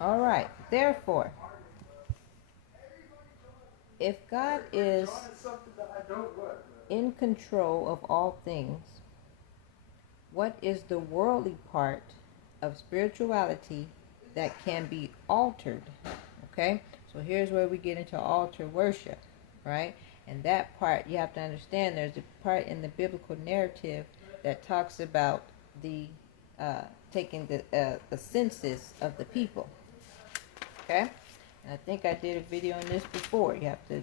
All right. Therefore, if God is in control of all things, what is the worldly part of spirituality that can be altered? Okay? So here's where we get into altar worship, right? And that part, you have to understand, there's a part in the biblical narrative that talks about the taking the census of the people. Okay? And I think I did a video on this before. You have to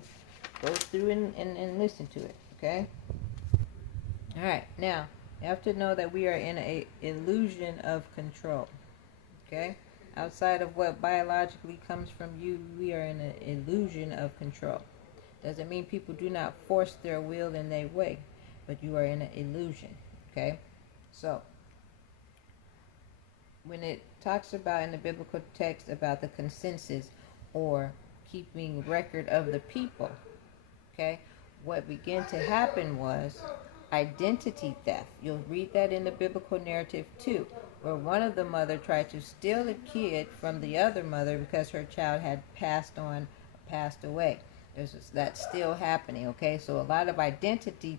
go through and listen to it. Okay? Alright, now, you have to know that we are in an illusion of control. Okay? Outside of what biologically comes from you, we are in an illusion of control. Doesn't mean people do not force their will in their way, but you are in an illusion. Okay? So, when it talks about in the biblical text about the consensus or keeping record of the people, okay, what began to happen was identity theft. You'll read that in the biblical narrative too, where one of the mother tried to steal a kid from the other mother because her child had passed away. That's still happening. Okay, so a lot of identity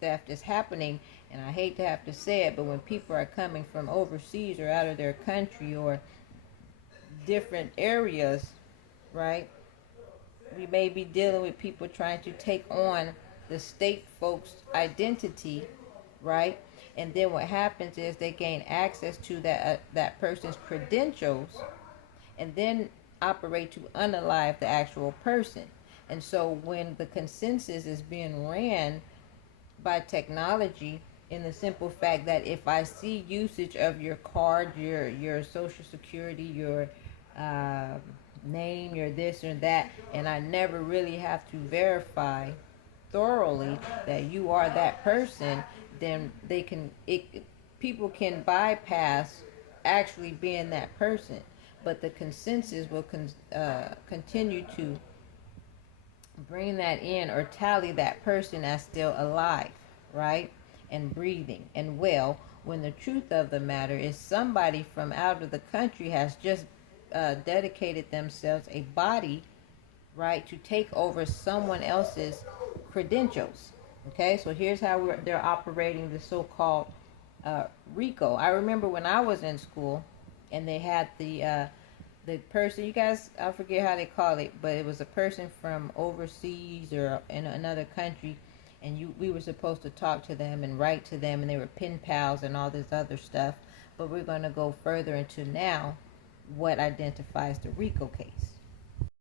theft is happening, and I hate to have to say it, but when people are coming from overseas or out of their country or different areas, right, we may be dealing with people trying to take on the state folks' identity, right? And then what happens is they gain access to that person's credentials, and then operate to unalive the actual person. And so when the consensus is being ran by technology, in the simple fact that if I see usage of your card, your social security, your name, your this or that, and I never really have to verify thoroughly that you are that person, then people can bypass actually being that person. But the consensus will continue to bring that in or tally that person as still alive, right? And breathing and well, when the truth of the matter is somebody from out of the country has just dedicated themselves a body, right, to take over someone else's credentials. Okay, so here's how they're operating the so-called RICO. I remember when I was in school and they had the person, you guys, I forget how they call it, but it was a person from overseas or in another country, and we were supposed to talk to them and write to them, and they were pen pals and all this other stuff. But we're going to go further into now what identifies the RICO case.